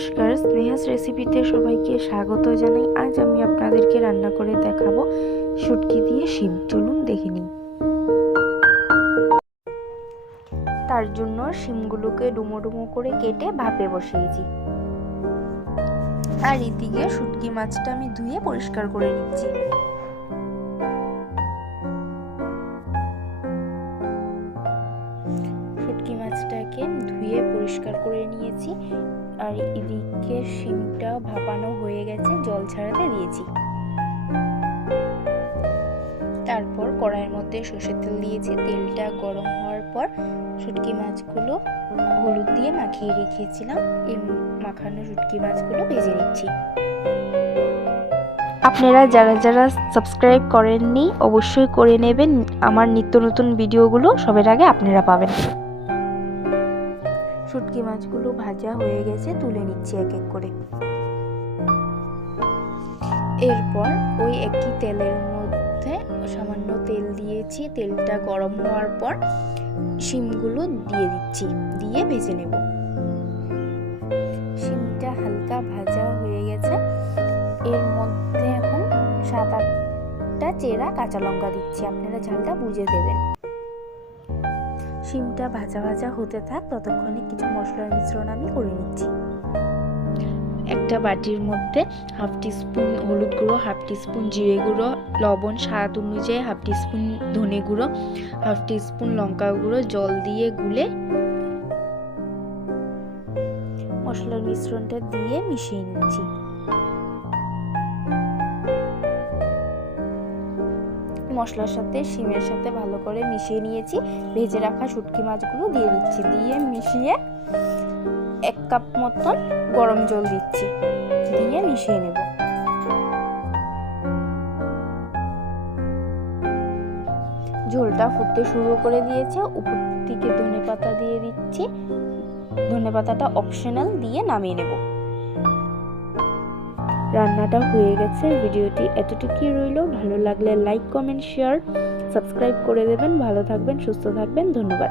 নমস্কার, স্নেহাস রেসিপিতে সবাইকে স্বাগত জানাই। আজ আমি আপনাদেরকে রান্না করে দেখাবো শুটকি দিয়ে শিম। চলুন দেখে নিই। তার জন্য শিমগুলোকে ডুমো ডুমো করে কেটে ভাপে বসিয়েছি। আর এদিকে শুটকি মাছটা আমি ধুয়ে পরিষ্কার করে নিচ্ছি। শুটকি মাছটাকে ধুয়ে পরিষ্কার করে নিয়েছি। আর এদিকে শিমটা ভাপানো হয়ে গেছে, জল ছাড়াতে দিয়েছি। তারপর কড়াইয়ের মধ্যে সর্ষের তেল দিয়েছি। তেলটা গরম হওয়ার পর শুটকি মাছগুলো হলুদ দিয়ে মাখিয়ে রেখেছিলাম, এই মাখানো শুটকি মাছগুলো ভেজে নিচ্ছি। আপনারা যারা যারা সাবস্ক্রাইব করেননি অবশ্যই করে নেবেন, আমার নিত্য নতুন ভিডিওগুলো সবার আগে আপনারা পাবেন। শুটকি মাছগুলো ভাজা হয়ে গেছে, তুলে নিচ্ছি এক এক করে। এরপর ওই একই তেলের মধ্যে সামান্য তেল দিয়েছি। তেলটা গরম হওয়ার পর শিমগুলো দিয়ে দিচ্ছি, দিয়ে ভেজে নেব। শিমটা হালকা ভাজা হয়ে গেছে। এর মধ্যে এখন 7-8টা চেরা কাঁচা লঙ্কা দিচ্ছি, আপনারা ঝালটা বুঝে দেবেন। শিমটা ভাজা ভাজা হতে থাক, ততক্ষণে কিছু মশলার মিশ্রণ আমি করে নিচ্ছি। একটা বাটির মধ্যে 1/2 টিস্পুন হলুদ গুঁড়ো, 1/2 টিস্পুন জিরে গুঁড়ো, লবণ স্বাদ অনুযায়ী, 1/2 টিস্পুন ধনে গুঁড়ো, 1/2 টিস্পুন লঙ্কা গুঁড়ো জল দিয়ে গুলে মশলার মিশ্রণটা দিয়ে মিশিয়ে নিচ্ছি। মশলার সাথে শিমের সাথে ভালো করে মিশিয়ে নিয়েছি। ভেজে রাখা শুটকি মাছগুলো দিয়ে দিচ্ছি, দিয়ে মিশিয়ে 1 কাপ মতন গরম জল দিচ্ছি, দিয়ে মিশিয়ে নেব। ঝোলটা ফুটতে শুরু করে দিয়েছে। উপর থেকে ধনেপাতা দিয়ে দিচ্ছি, ধনেপাতাটা অপশনাল, দিয়ে নামিয়ে নেব। রান্নাটা হয়ে গেছে। ভিডিওটি এতটুকুই রইল। ভালো লাগলে লাইক, কমেন্ট, শেয়ার, সাবস্ক্রাইব করে দেবেন। ভালো থাকবেন, সুস্থ থাকবেন। ধন্যবাদ।